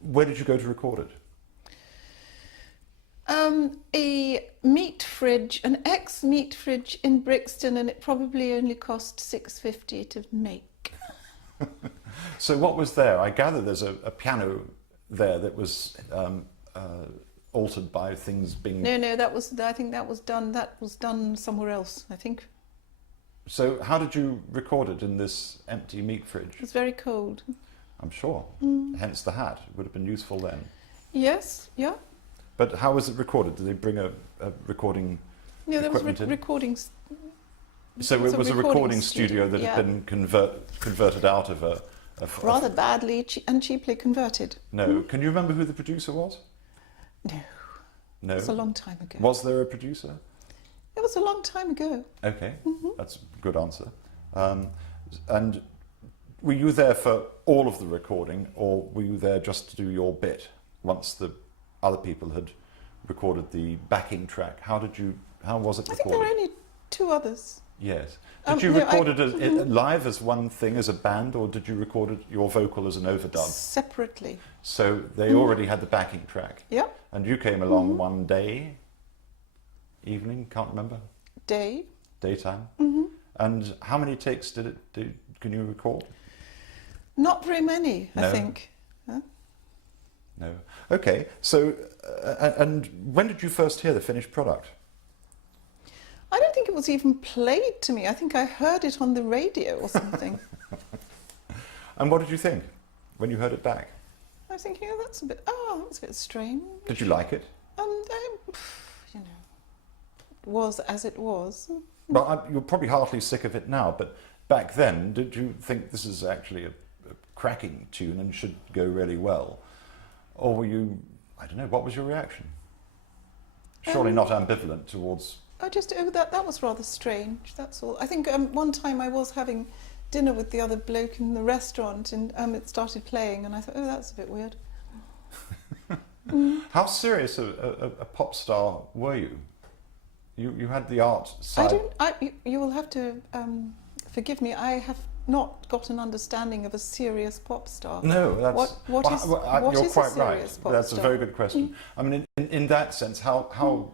Where did you go to record it? A meat fridge, an ex-meat fridge in Brixton, and it probably only cost £6.50 to make. So what was there? I gather there's a piano there that was altered by things being... No, I think that was done somewhere else, I think. So how did you record it in this empty meat fridge? It was very cold. I'm sure. Hence the hat. It would have been useful then. Yes, yeah. But how was it recorded? Did they bring a recording No, there was equipment in? recordings. So it was a recording studio that had been converted out of a rather badly and cheaply converted. No. Can you remember who the producer was? No. No? It was a long time ago. Was there a producer? It was a long time ago. Okay, that's a good answer. And were you there for all of the recording, or were you there just to do your bit once the other people had recorded the backing track? How was it recorded? I think there were only two others. Yes. Did you record it live as one thing, as a band, or did you record your vocal as an overdub? Separately. So they already had the backing track? Yeah. And you came along one day, evening, can't remember? Daytime? And how many takes did it do? Can you recall? Not very many, No. I think. Huh? No. Okay, so, and when did you first hear the finished product? I don't think it was even played to me. I think I heard it on the radio or something. And what did you think when you heard it back? I was thinking, that's a bit strange. Did you like it? You know, it was as it was. Well, you're probably heartily sick of it now, but back then, did you think this is actually a cracking tune and should go really well? Or were you, I don't know, what was your reaction? Surely not ambivalent towards... that was rather strange, that's all. I think one time I was having dinner with the other bloke in the restaurant and it started playing and I thought, that's a bit weird. How serious a pop star were you? You had the art side. You will have to forgive me, I have not got an understanding of a serious pop star. No, that's... What is you're a quite serious right. pop That's star? a very good question. I mean, in that sense, how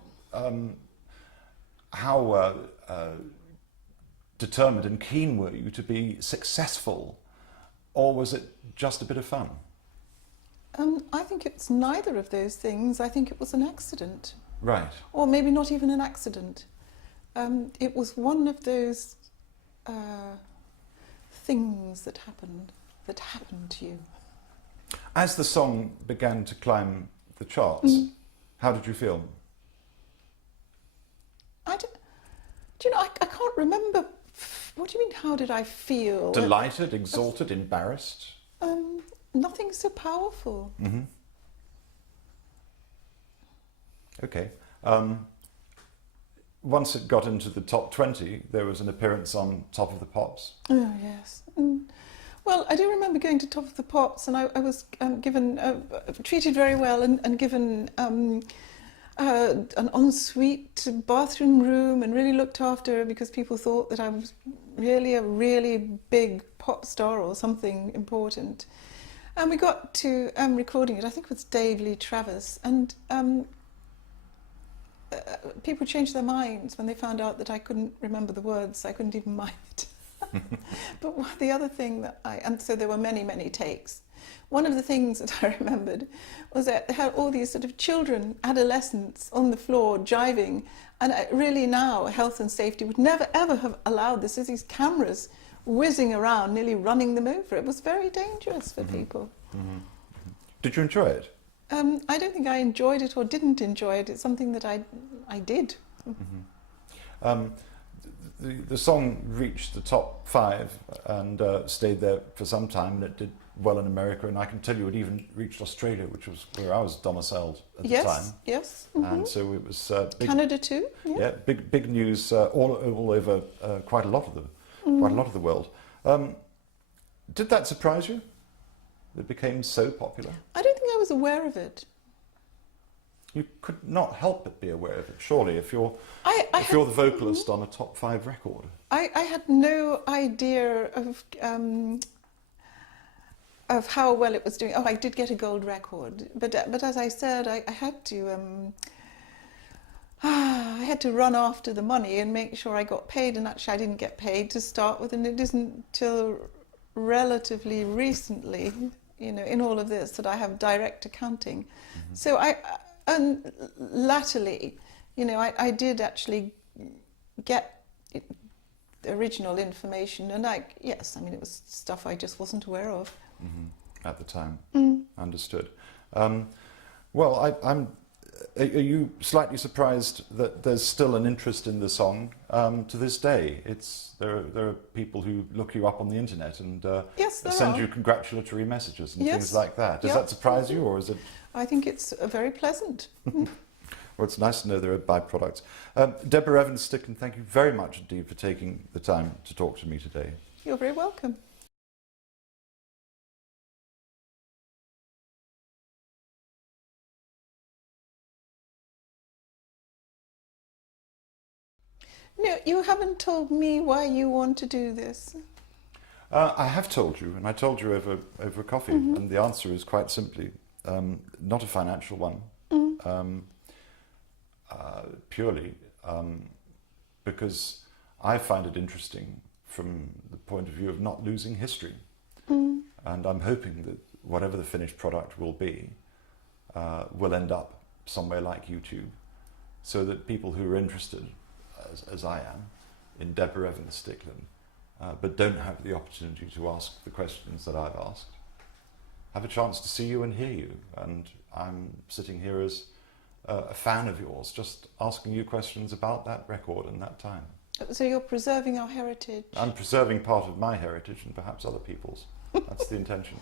determined and keen were you to be successful, or was it just a bit of fun? I think it's neither of those things. I think it was an accident. Right. Or maybe not even an accident. It was one of those things that happened to you. As the song began to climb the charts, how did you feel? I can't remember. What do you mean, how did I feel? Delighted, exalted, embarrassed? Nothing so powerful. Okay. Once it got into the top 20, there was an appearance on Top of the Pops. Oh, yes. Well, I do remember going to Top of the Pops and I was given, treated very well and given an ensuite bathroom room and really looked after because people thought that I was really a really big pop star or something important. And we got to recording it, I think it was Dave Lee Travis, and people changed their minds when they found out that I couldn't remember the words, I couldn't even mime it. But the other thing that and so there were many, many takes. One of the things that I remembered was that they had all these sort of children, adolescents on the floor jiving, and really now health and safety would never ever have allowed this. There's these cameras whizzing around, nearly running them over. It was very dangerous for people. Did you enjoy it? I don't think I enjoyed it or didn't enjoy it. It's something that I did. The song reached the top 5 and stayed there for some time, and it did well in America, and I can tell you it even reached Australia, which was where I was domiciled at the time. Yes. And so it was big, Canada too. yeah, big news all over quite a lot of the world. Did that surprise you? It became so popular. I don't think I was aware of it. You could not help but be aware of it, surely, if you're the vocalist on a top 5 record. I had no idea of of how well it was doing. Oh, I did get a gold record, but as I said, I had to. I had to run after the money and make sure I got paid, and actually I didn't get paid to start with, and it isn't till relatively recently, you know, in all of this that I have direct accounting. Mm-hmm. So and latterly, you know, I did actually get the original information, and yes, I mean, it was stuff I just wasn't aware of. Mm-hmm. At the time. Mm. Understood. Well, I'm. Are you slightly surprised that there's still an interest in the song to this day? There are people who look you up on the internet and yes, send you congratulatory messages and yes. things like that. Does that surprise you, or is it? I think it's very pleasant. Well, it's nice to know there are byproducts. Deborah Evans-Stickland, thank you very much indeed for taking the time to talk to me today. You're very welcome. No, you haven't told me why you want to do this. I have told you, and I told you over coffee, Mm-hmm. and the answer is quite simply not a financial one, Mm. purely because I find it interesting from the point of view of not losing history. Mm. And I'm hoping that whatever the finished product will be will end up somewhere like YouTube, so that people who are interested, as I am, in Deborah Evans-Stickland, but don't have the opportunity to ask the questions that I've asked, have a chance to see you and hear you. And I'm sitting here as a fan of yours, just asking you questions about that record and that time. So you're preserving our heritage. I'm preserving part of my heritage and perhaps other people's. That's the intention.